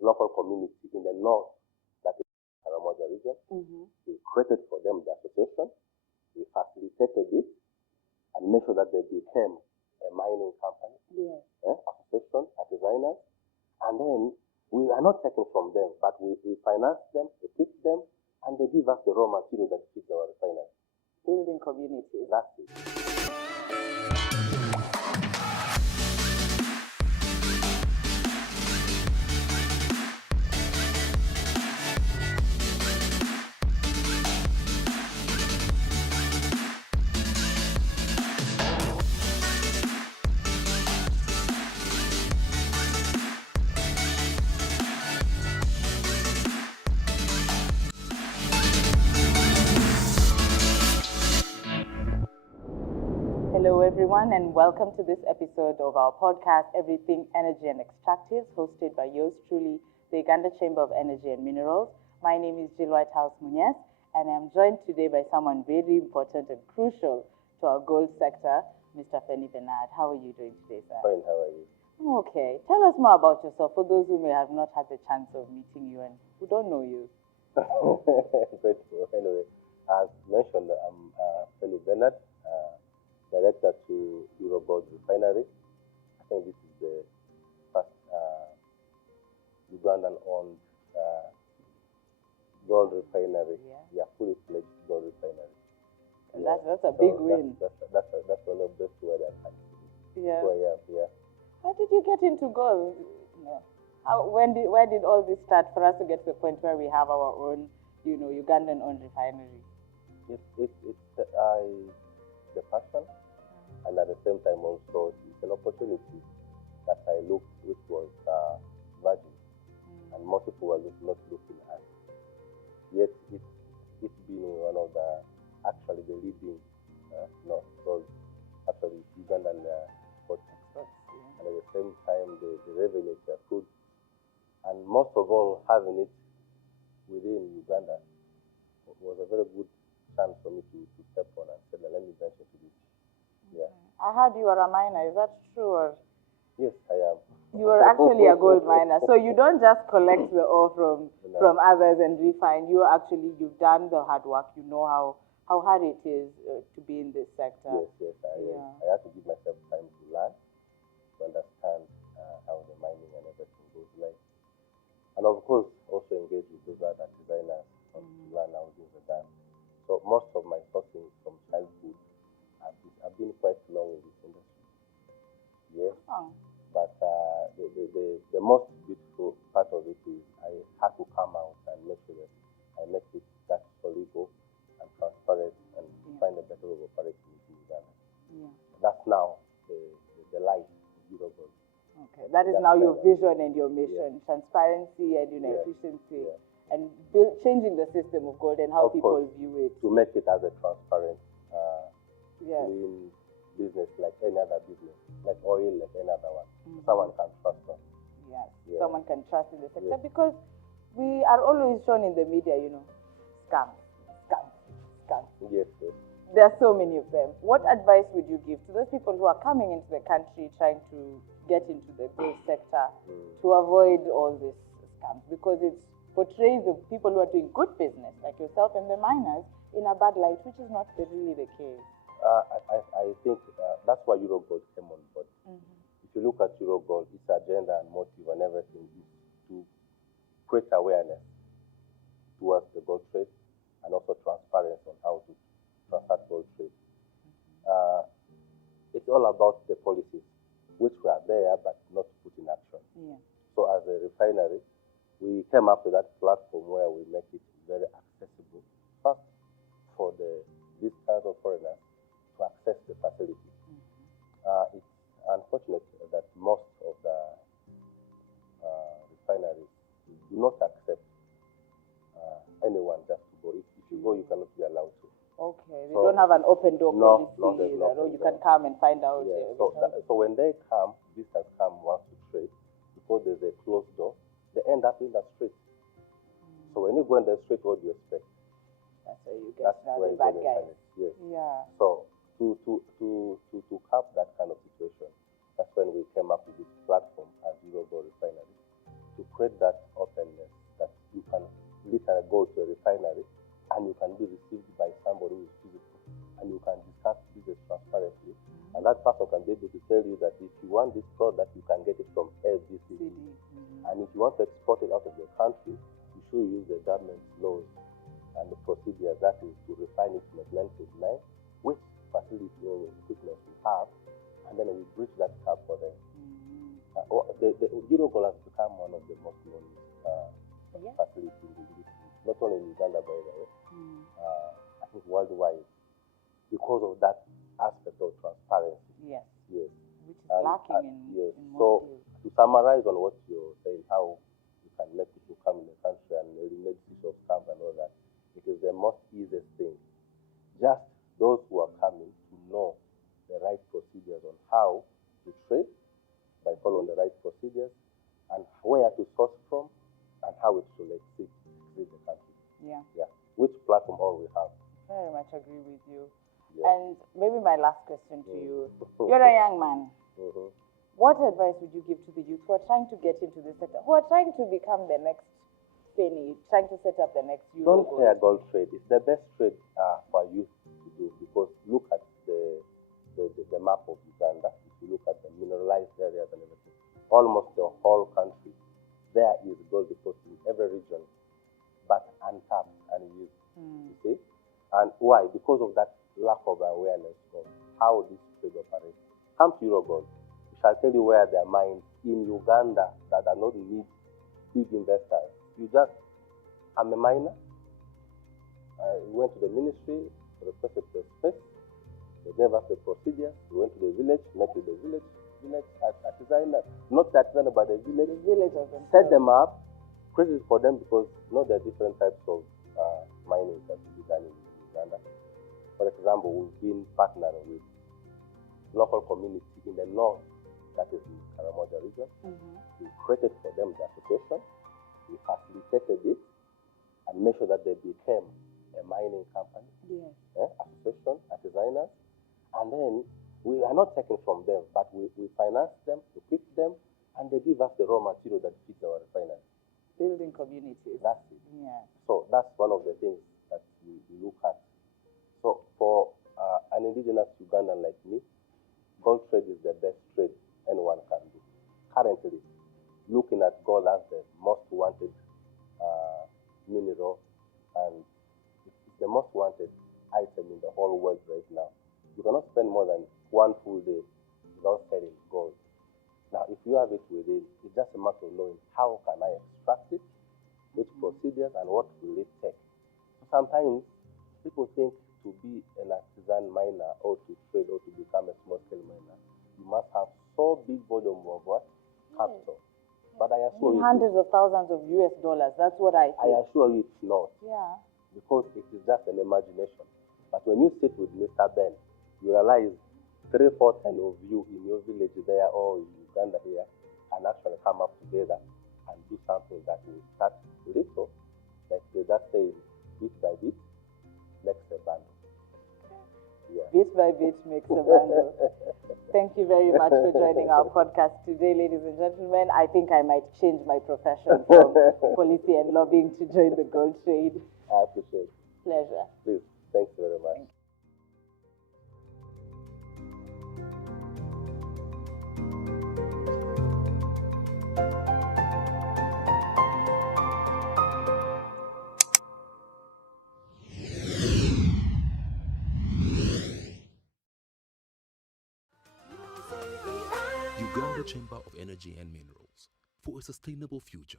local community in the north, that is Karamoja region. We created for them the association. We facilitated it and made sure that they became a mining company, association, artisanals. And then we are not taking from them, but we finance them, equip them, and they give us the raw material that fits our refinery. Building communities. That's it. Hello everyone, and welcome to this episode of our podcast, Everything Energy and Extractives, hosted by yours truly, the Uganda Chamber of Energy and Minerals. My name is Jill Whitehouse Munyes, and I'm joined today by someone very important and crucial to our gold sector, Mr. Feni Bernard. How are you doing today, sir? Fine, how are you? I'm okay. Tell us more about yourself for those who may have not had the chance of meeting you and who don't know you. Grateful. Anyway, as mentioned, I'm Feni Bernard, Director to Gold Refinery. I think this is the first Ugandan-owned gold refinery. Yeah, fully fledged gold refinery. And that's a big win. That's one of the best words I can say. Yeah. So, yeah. How did you get into gold? Where did all this start for us to get to the point where we have our own, Ugandan-owned refinery? It's the passion, and at the same time also it's an opportunity that I looked, which was virgin, and most people were not looking at. Yet it's been one of the leading, because actually Ugandan export, and at the same time the revenues are good, and most of all having it within Uganda was a very good chance for me to step on and say, let me venture to this. Yeah. I heard you are a miner. Is that true? Or? Yes, I am. You are actually a gold miner. So you don't just collect the ore from others and refine. You've done the hard work. You know how hard it is to be in this sector. Yes. I had to give myself time to learn, to understand how the mining and everything goes like. And of course, also engage with those other designers to learn how things are done. So most of my sourcing from childhood, I've been quite long in this industry. Yes. Oh. But the most beautiful part of it is I had to come out and make sure that I make it that legal and transparent and find a better way of operating in Uganda. Yeah. That's now the light of Gold. Okay. That is now your vision and your mission, transparency and efficiency, and changing the system of gold and how people view it. To make it as a transparent, clean business like any other business, like oil, like any other one. Someone can trust us. Yes, someone can trust in the sector because we are always shown in the media, scams. Yes. There are so many of them. What advice would you give to those people who are coming into the country trying to get into the gold sector to avoid all these scams? Because it portrays the people who are doing good business, like yourself and the miners, in a bad light, which is not really the case. I think that's why Gold came on board. If you look at Gold, its agenda and motive and everything is to create awareness towards the gold trade and also transparency on how to transact gold trade. It's all about the policies, which were there but not put in action. Yeah. So as a refinery, we came up with that platform where we make it very accessible, first for these kinds of foreigners to access the facility. It's unfortunate that most of the refineries do not accept anyone just to go. If you go, you cannot be allowed to. Okay, they don't have an open door policy. You can come and find out. Yeah. So when they come, visitors come, want to trade, because there's a closed door, they end up in the street. So when you go in the street, what do you expect? That's where you get the bad guys. Yes. Yeah. So to cap that kind of situation, that's when we came up with this platform at Gold Refinery to to create that openness that you can literally go to a refinery and you can be received by somebody who is physical and you can discuss business transparently. And that person can be able to tell you that if you want this product, you can get it from ABCD. And if you want to export it out of the country, you should use the government's laws and the procedures, that is to refine it in 1959, which facility or equipment we have, and then we bridge that gap for them. The Eurogold has become one of the most known facilities in the industry, not only in Uganda, by the way, I think worldwide, because of that aspect of transparency. Yes. Yes. Which is lacking in so, most to summarize on what you're saying, how you can make people come in the country and eliminate issues of scams and all that, it is the most easiest thing. Just those who are coming to know the right procedures on how to trade by following the right procedures and where to source from and how it should exit the country. Yeah. Which platform all we have. Very much agree with you. Yeah. And maybe my last question to you. You're a young man. What advice would you give to the youth who are trying to get into this sector, who are trying to become the next Penny, trying to set up the next Don't Eurogold? say a gold trade. It's the best trade for youth to do, because look at the map of Uganda. If you look at the mineralized areas and everything, almost the whole country, there is gold deposit in every region, but untapped and used. You see? And why? Because of that lack of awareness of how this trade operates. Come to Eurogold. We shall tell you where there are mines in Uganda that are not need big investors. You just, I'm a miner. We went to the ministry, requested the space. They gave us the procedure. We went to the village, met with the village artisanal, not the artisanal, but the village. Set them up, created for them, because there are different types of mining that we done in Uganda. For example, we've been partnering with local community in the north, that is in Karamoja region. We created for them the association. We facilitated it and made sure that they became a mining company, association, artisanals. And then we are not taking from them, but we finance them, equip them, and they give us the raw material that fits our refinery. Building communities. That's it. Yeah. So that's one of the things that we look at. So for an indigenous Ugandan like me, gold trade is the best trade anyone can do. Currently, looking at gold as the most wanted mineral, and it's the most wanted item in the whole world right now. You cannot spend more than one full day without selling gold. Now, if you have it within, it's just a matter of knowing how can I extract it, which procedures, and what will it take. So sometimes people think to be an artisan miner or to trade or to become a small-scale miner, you must have so big volume of what? Capital. But I assure you, hundreds of thousands of US dollars. That's what I think. I assure you it's not. Yeah. Because it is just an imagination. But when you sit with Mr. Ben, you realize 3-4 of you in your village there or in Uganda here can actually come up together and do something that will start little, like they just say, bit by bit makes a bundle. Yeah. Bit by bit makes a bundle. Thank you very much for joining our podcast today, ladies and gentlemen. I think I might change my profession from policy and lobbying to join the gold trade. I appreciate it. Pleasure. Please, thanks very much. Uganda Chamber of Energy and Minerals, for a sustainable future.